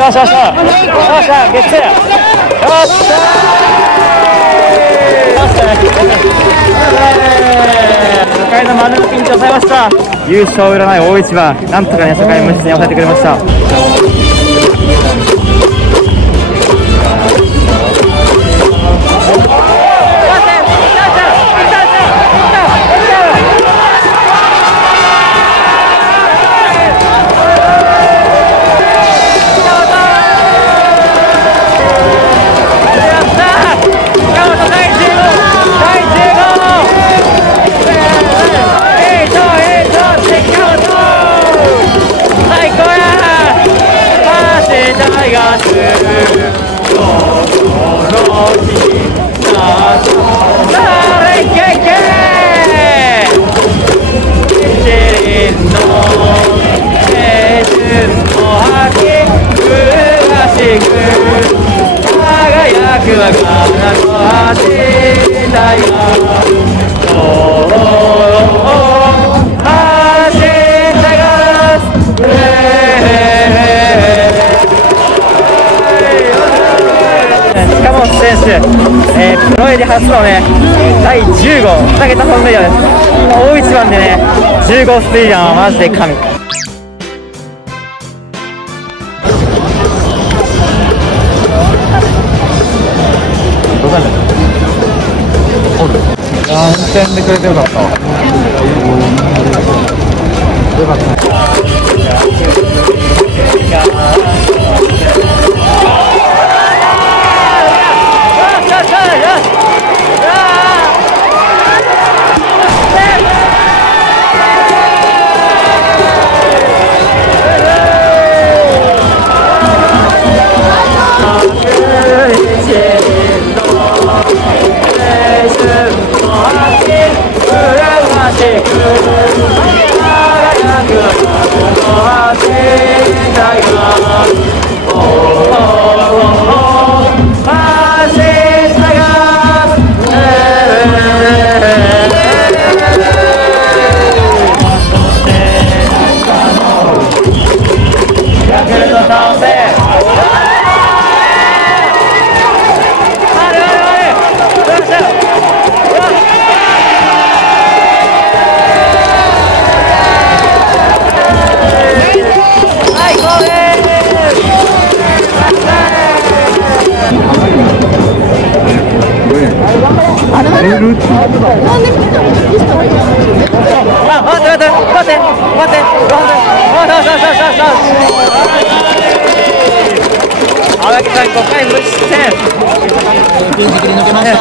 しよしよしよしゲッツーよっしゃ初回の丸のピンチを抑えました。優勝を占い大一番、なんとかね初回無失点に抑えてくれました。プロ入り初のね、第10号2桁本塁打です。大一番でね、10号スリーランはマジで神。運転でくれてよかったわ。よかった。青柳さん5回無失点。ピンチ切り抜けました。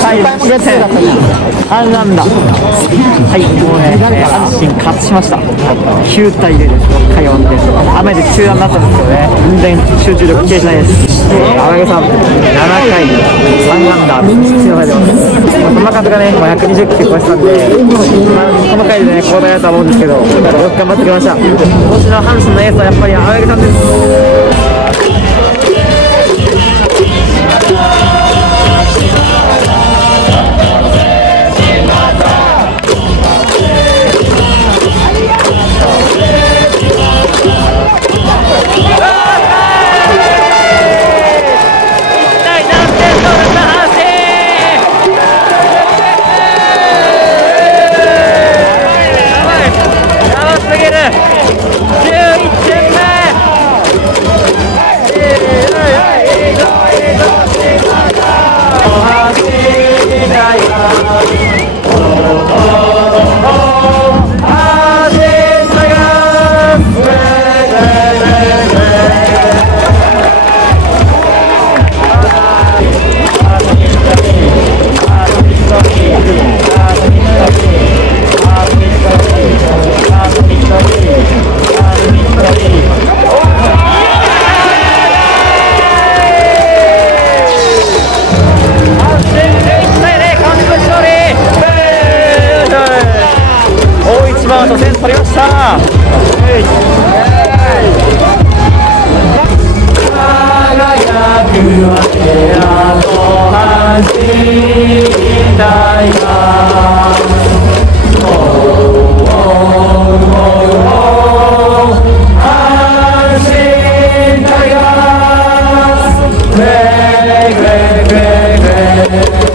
回無失点3安打。はい、もうね、阪神勝ちました。9対0です。6回終わって雨で中断になったんですけどね、全然集中力切れてないです。青柳さん7回3安打無失点の入ってます。その監督がね、120球超したんで、この回でね、交代だと思うんですけど、よく頑張ってきました。今年の阪神のエースはやっぱり青柳さんです。初戦取りました。輝くは手と阪神タイガース。阪神タイガース。